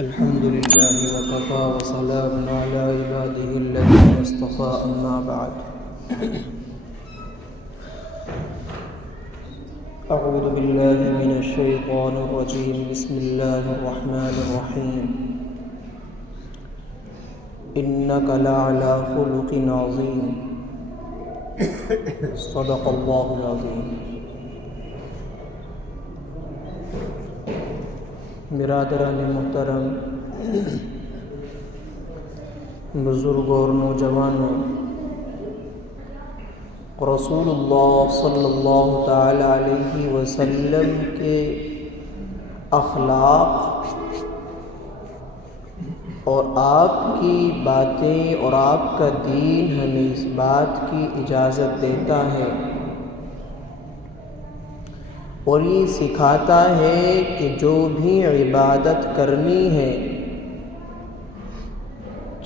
الحمد لله وكفى وسلام على عباده الذين اصطفى أما بعد أعوذ بالله من الشيطان الرجيم بسم الله الرحمن الرحيم إنك لعلى خلق عظيم صدق الله العظيم. برادران محترم، بزرگوں اور نوجوانوں، رسول اللہ صلی اللہ تعالی علیہ وسلم کے اخلاق اور آپ کی باتیں اور آپ کا دین ہمیں اس بات کی اجازت دیتا ہے اور یہ سکھاتا ہے کہ جو بھی عبادت کرنی ہے،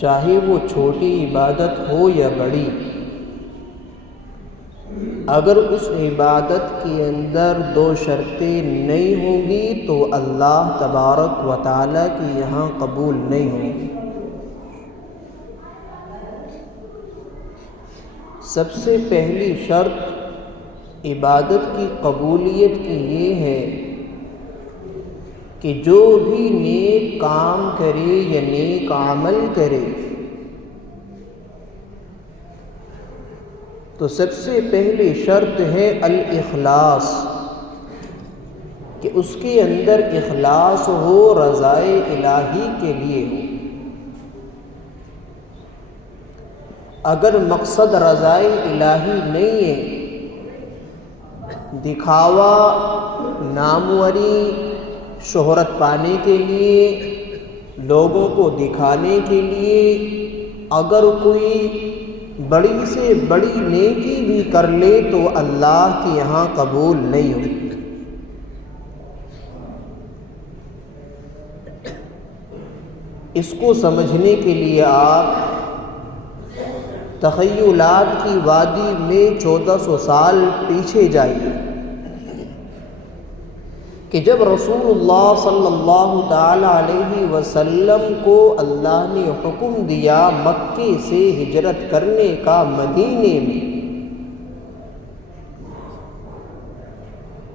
چاہے وہ چھوٹی عبادت ہو یا بڑی، اگر اس عبادت کے اندر دو شرطیں نہیں ہوں گی تو اللہ تبارک و تعالیٰ کی یہاں قبول نہیں ہوگی۔ سب سے پہلی شرط عبادت کی قبولیت کی یہ ہے کہ جو بھی نیک کام کرے یا نیک عمل کرے تو سب سے پہلی شرط ہے الاخلاص، کہ اس کے اندر اخلاص ہو، رضائے الہی کے لیے ہو۔ اگر مقصد رضائے الہی نہیں ہے، دکھاوا، ناموری، شہرت پانے کے لیے، لوگوں کو دکھانے کے لیے اگر کوئی بڑی سے بڑی نیکی بھی کر لے تو اللہ کے یہاں قبول نہیں ہوگی۔ اس کو سمجھنے کے لیے آپ تخیلات کی وادی میں 1400 سال پیچھے جائیے کہ جب رسول اللہ صلی اللہ تعالی علیہ وسلم کو اللہ نے حکم دیا مکے سے ہجرت کرنے کا، مدینے میں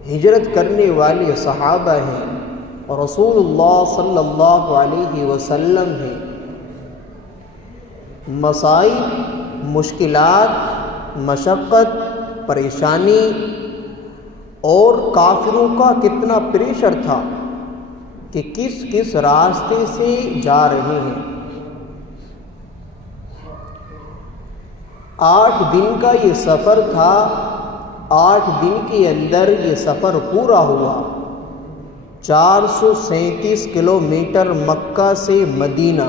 ہجرت کرنے والے صحابہ ہیں اور رسول اللہ صلی اللہ علیہ وسلم ہیں، مصائب، مشکلات، مشقت، پریشانی اور کافروں کا کتنا پریشر تھا کہ کس کس راستے سے جا رہے ہیں۔ 8 دن کا یہ سفر تھا، 8 دن کے اندر یہ سفر پورا ہوا۔ 437 کلومیٹر مکہ سے مدینہ،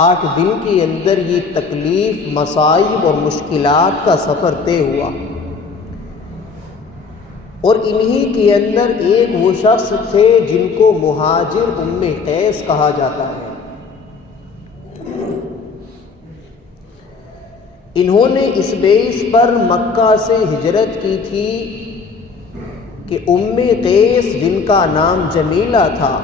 8 دن کے اندر یہ تکلیف، مصائب اور مشکلات کا سفر طے ہوا۔ اور انہی کے اندر ایک وہ شخص تھے جن کو مہاجر ام قیس کہا جاتا ہے۔ انہوں نے اس بیس پر مکہ سے ہجرت کی تھی کہ ام قیس جن کا نام جمیلہ تھا،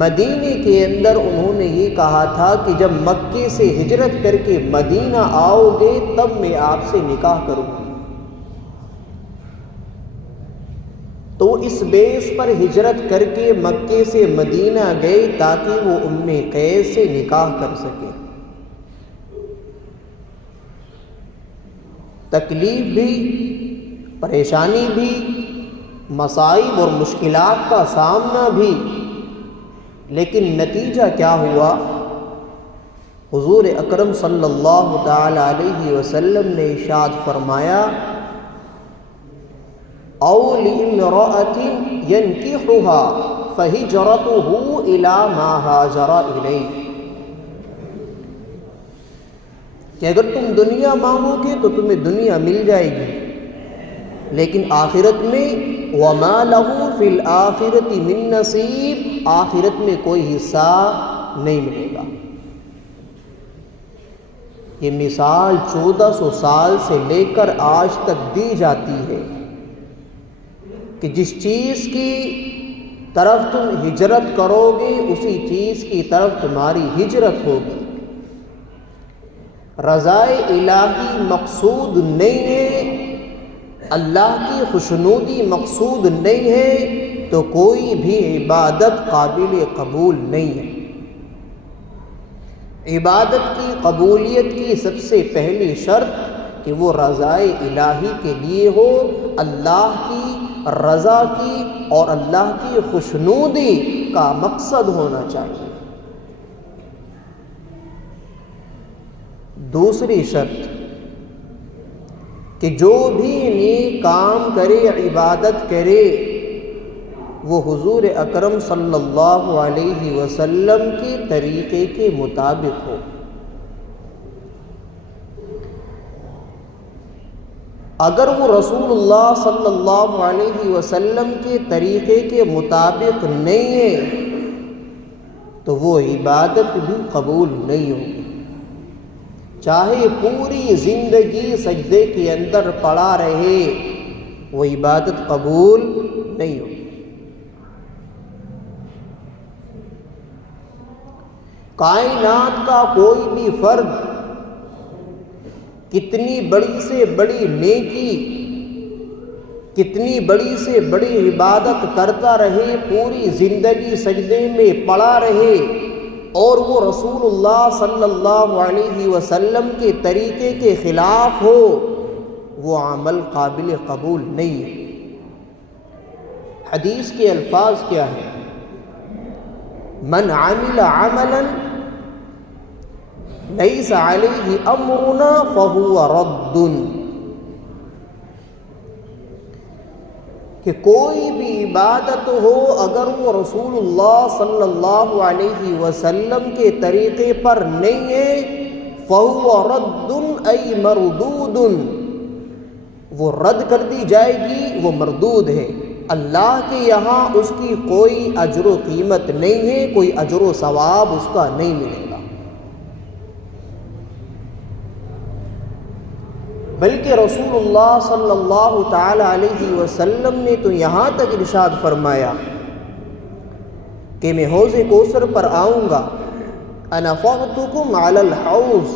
مدینے کے اندر انہوں نے یہ کہا تھا کہ جب مکے سے ہجرت کر کے مدینہ آؤ گے تب میں آپ سے نکاح کروں گی۔ تو اس بیس پر ہجرت کر کے مکے سے مدینہ گئے تاکہ وہ ام قیس سے نکاح کر سکے۔ تکلیف بھی، پریشانی بھی، مصائب اور مشکلات کا سامنا بھی، لیکن نتیجہ کیا ہوا؟ حضور اکرم صلی اللہ تعالی علیہ وسلم نے ارشاد فرمایا او لامرأة ينكحها فهجرته الى ما هاجر الیہ، کہ اگر تم دنیا مانگو گے تو تمہیں دنیا مل جائے گی، لیکن آخرت میں وما له فی الآخرۃ من نصیب، آخرت میں کوئی حصہ نہیں ملے گا۔ یہ مثال 1400 سال سے لے کر آج تک دی جاتی ہے کہ جس چیز کی طرف تم ہجرت کرو گے اسی چیز کی طرف تمہاری ہجرت ہوگی۔ رضائے الہی مقصود نہیں ہے، اللہ کی خوشنودی مقصود نہیں ہے تو کوئی بھی عبادت قابل قبول نہیں ہے۔ عبادت کی قبولیت کی سب سے پہلی شرط کہ وہ رضائے الہی کے لیے ہو، اللہ کی رضا کی اور اللہ کی خوشنودی کا مقصد ہونا چاہیے۔ دوسری شرط کہ جو بھی نیک کام کرے، عبادت کرے، وہ حضور اکرم صلی اللہ علیہ وسلم کے طریقے کے مطابق ہو۔ اگر وہ رسول اللہ صلی اللہ علیہ وسلم کے طریقے کے مطابق نہیں ہے تو وہ عبادت بھی قبول نہیں ہوگی، چاہے پوری زندگی سجدے کے اندر پڑا رہے، وہ عبادت قبول نہیں ہوگی۔ کائنات کا کوئی بھی فرد کتنی بڑی سے بڑی نیکی، کتنی بڑی سے بڑی عبادت کرتا رہے، پوری زندگی سجدے میں پڑا رہے اور وہ رسول اللہ صلی اللہ علیہ وسلم کے طریقے کے خلاف ہو، وہ عمل قابل قبول نہیں ہے۔ حدیث کے الفاظ کیا ہیں؟ من عمل عملا لیس علیہ امرنا فہو رد، کہ کوئی بھی عبادت ہو اگر وہ رسول اللہ صلی اللہ علیہ وسلم کے طریقے پر نہیں ہے، فہو رد ای مردود، وہ رد کر دی جائے گی، وہ مردود ہے۔ اللہ کے یہاں اس کی کوئی اجر و قیمت نہیں ہے، کوئی اجر و ثواب اس کا نہیں ملے گا۔ بلکہ رسول اللہ صلی اللہ تعالی علیہ وسلم نے تو یہاں تک ارشاد فرمایا کہ میں حوض کوثر پر آؤں گا، انا فضتکم علی الحوض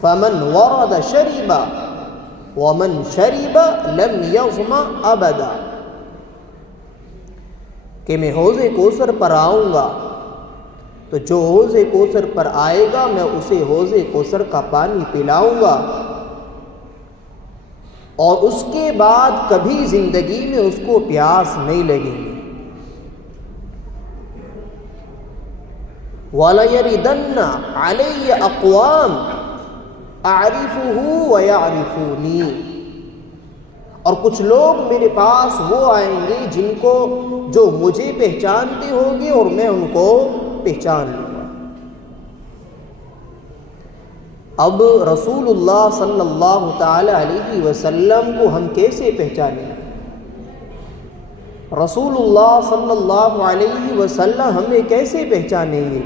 فمن ورد شرب ومن شرب لم یظمأ ابدا، کہ میں حوض کوثر پر آؤں گا تو جو حوض کوثر پر آئے گا میں اسے حوض کوثر کا پانی پلاؤں گا اور اس کے بعد کبھی زندگی میں اس کو پیاس نہیں لگے گی۔ وَلَيَرِدَنَّ عَلَيَّ أَقْوَامٌ أَعْرِفُهُ وَيَعْرِفُونِي، اور کچھ لوگ میرے پاس وہ آئیں گے جو مجھے پہچانتے ہوں گے اور میں ان کو پہچان لوں گا۔ اب رسول اللہ صلی اللہ تعالی علیہ وسلم کو ہم کیسے پہچانیں؟ رسول اللہ صلی اللہ علیہ وسلم ہمیں کیسے پہچانیں گے؟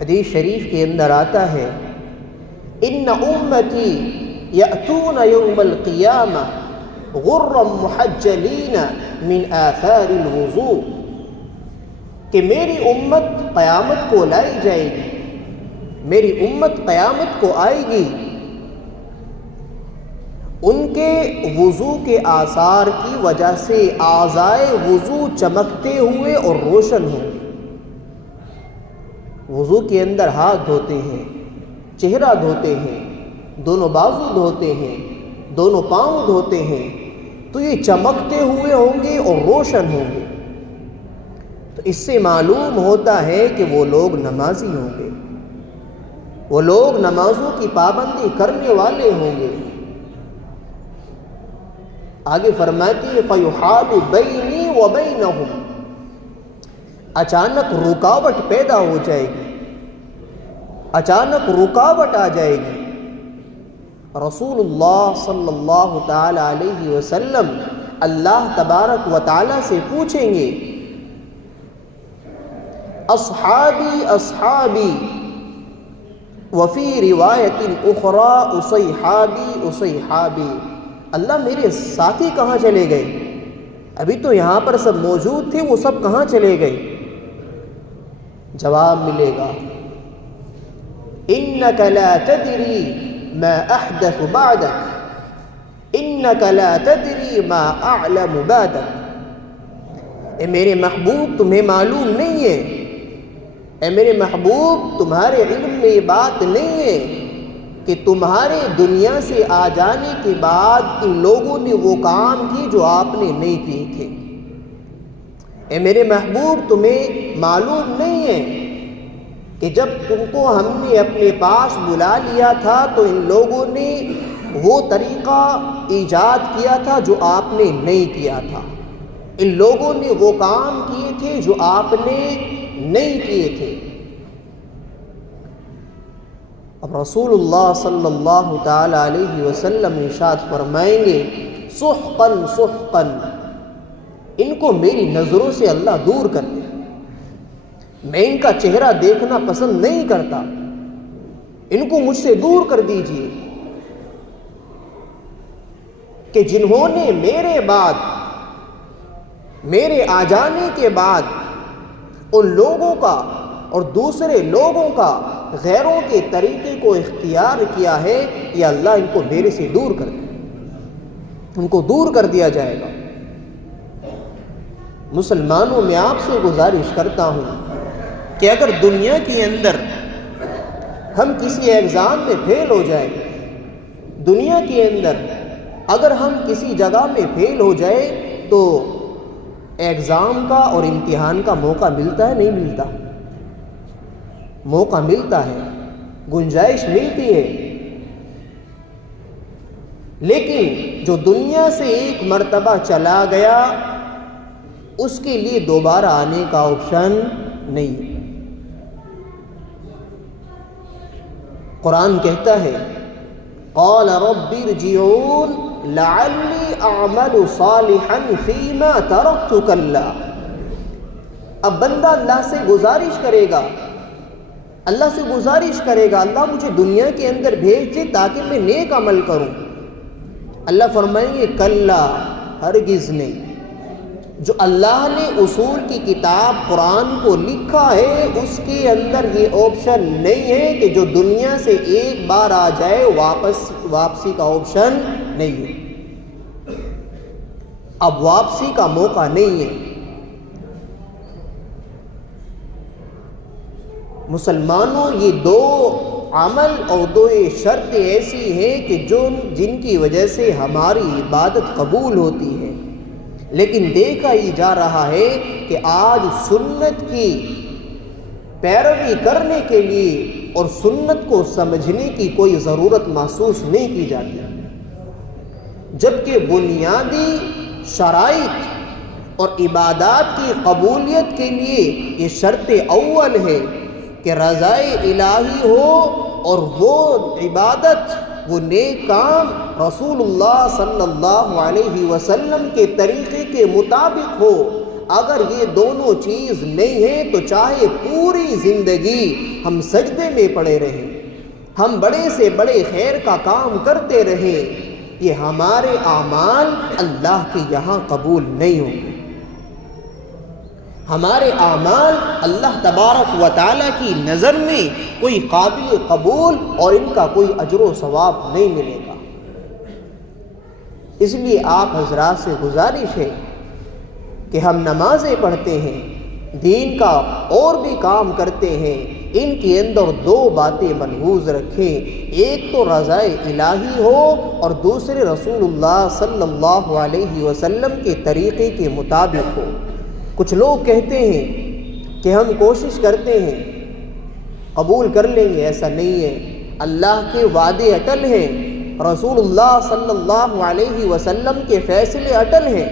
حدیث شریف کے اندر آتا ہے، ان امتی یأتون یوم القیامہ غرا محجلین من آثار الوضوء، کہ میری امت قیامت کو لائی جائے گی، میری امت قیامت کو آئے گی ان کے وضو کے آثار کی وجہ سے، اعضائے وضو چمکتے ہوئے اور روشن ہوں گے۔ وضو کے اندر ہاتھ دھوتے ہیں، چہرہ دھوتے ہیں، دونوں بازو دھوتے ہیں، دونوں پاؤں دھوتے ہیں، تو یہ چمکتے ہوئے ہوں گے اور روشن ہوں گے۔ تو اس سے معلوم ہوتا ہے کہ وہ لوگ نمازی ہوں گے، وہ لوگ نمازوں کی پابندی کرنے والے ہوں گے۔ آگے فرماتی ہے فَيُحَالُ بَيْنِي وَبَيْنَهُمْ، اچانک رکاوٹ پیدا ہو جائے گی، اچانک رکاوٹ آ جائے گی۔ رسول اللہ صلی اللہ تعالی علیہ وسلم اللہ تبارک و تعالی سے پوچھیں گے، اصحابی اصحابی، وفی روایت اخری اصیحابی اصیحابی، اللہ میرے ساتھی کہاں چلے گئے؟ ابھی تو یہاں پر سب موجود تھے، وہ سب کہاں چلے گئے؟ جواب ملے گا انک لا تدری ما احدث بعدک، انک لا تدری ما اعلم بعدک۔ اے میرے محبوب تمہیں معلوم نہیں ہے، اے میرے محبوب تمہارے علم میں یہ بات نہیں ہے کہ تمہارے دنیا سے آ جانے کے بعد ان لوگوں نے وہ کام کی جو آپ نے نہیں کیے تھے۔ اے میرے محبوب تمہیں معلوم نہیں ہے کہ جب تم کو ہم نے اپنے پاس بلا لیا تھا تو ان لوگوں نے وہ طریقہ ایجاد کیا تھا جو آپ نے نہیں کیا تھا، ان لوگوں نے وہ کام کیے تھے جو آپ نے نہیں کیے تھے۔ اب رسول اللہ صلی اللہ تعالی علیہ وسلم ارشاد فرمائیں گے سحقاً سحقاً، ان کو میری نظروں سے اللہ دور کر دے، میں ان کا چہرہ دیکھنا پسند نہیں کرتا، ان کو مجھ سے دور کر دیجئے۔ کہ جنہوں نے میرے بعد، میرے آ جانے کے بعد ان لوگوں کا اور دوسرے لوگوں کا غیروں کے طریقے کو اختیار کیا ہے، یا اللہ ان کو میرے سے دور کر دے، ان کو دور کر دیا جائے گا۔ مسلمانوں میں آپ سے گزارش کرتا ہوں کہ اگر دنیا کے اندر ہم کسی ایگزام میں فیل ہو جائیں، دنیا کے اندر اگر ہم کسی جگہ میں فیل ہو جائے تو ایگزام کا اور امتحان کا موقع ملتا ہے نہیں ملتا؟ موقع ملتا ہے، گنجائش ملتی ہے، لیکن جو دنیا سے ایک مرتبہ چلا گیا اس کے لیے دوبارہ آنے کا آپشن نہیں ہے۔ قرآن کہتا ہے قال رب ارجعون لعلی اعمل صالحا فیما ترکت کلا۔ اب بندہ اللہ سے گزارش کرے گا، اللہ سے گزارش کرے گا اللہ مجھے دنیا کے اندر بھیج دے تاکہ میں نیک عمل کروں۔ اللہ فرمائیں گے کلا، ہرگز نہیں۔ جو اللہ نے اصول کی کتاب قرآن کو لکھا ہے اس کے اندر یہ آپشن نہیں ہے کہ جو دنیا سے ایک بار آ جائے واپسی کا آپشن نہیں ہے، اب واپسی کا موقع نہیں ہے۔ مسلمانوں یہ دو عمل اور دو شرطیں ایسی ہیں کہ جن کی وجہ سے ہماری عبادت قبول ہوتی ہے، لیکن دیکھا ہی جا رہا ہے کہ آج سنت کی پیروی کرنے کے لیے اور سنت کو سمجھنے کی کوئی ضرورت محسوس نہیں کی جاتی، جبکہ بنیادی شرائط اور عبادات کی قبولیت کے لیے یہ شرط اول ہے کہ رضائے الہی ہو اور وہ عبادت، وہ نیک کام رسول اللہ صلی اللہ علیہ وسلم کے طریقے کے مطابق ہو۔ اگر یہ دونوں چیز نہیں ہے تو چاہے پوری زندگی ہم سجدے میں پڑے رہیں، ہم بڑے سے بڑے خیر کا کام کرتے رہیں، یہ ہمارے اعمال اللہ کے یہاں قبول نہیں ہوں گے۔ ہمارے اعمال اللہ تبارک و تعالیٰ کی نظر میں کوئی قابل قبول اور ان کا کوئی اجر و ثواب نہیں ملے گا۔ اس لیے آپ حضرات سے گزارش ہے کہ ہم نمازیں پڑھتے ہیں، دین کا اور بھی کام کرتے ہیں، ان کے اندر دو باتیں ملحوظ رکھیں، ایک تو رضائے الہی ہو اور دوسرے رسول اللہ صلی اللہ علیہ وسلم کے طریقے کے مطابق ہو۔ کچھ لوگ کہتے ہیں کہ ہم کوشش کرتے ہیں قبول کر لیں گے، ایسا نہیں ہے، اللہ کے وعدے اٹل ہیں، رسول اللہ صلی اللہ علیہ وسلم کے فیصلے اٹل ہیں۔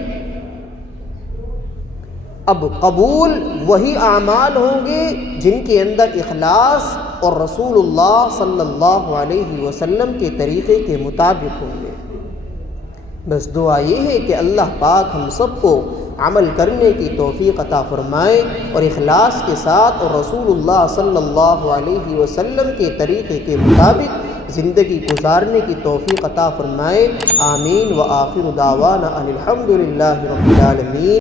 اب قبول وہی اعمال ہوں گے جن کے اندر اخلاص اور رسول اللہ صلی اللہ علیہ وسلم کے طریقے کے مطابق ہوں گے۔ بس دعا یہ ہے کہ اللہ پاک ہم سب کو عمل کرنے کی توفیق عطا فرمائے اور اخلاص کے ساتھ اور رسول اللہ صلی اللہ علیہ وسلم کے طریقے کے مطابق زندگی گزارنے کی توفیق عطا فرمائے۔ آمین۔ وآخر دعوانا ان الحمد للہ رب العالمین۔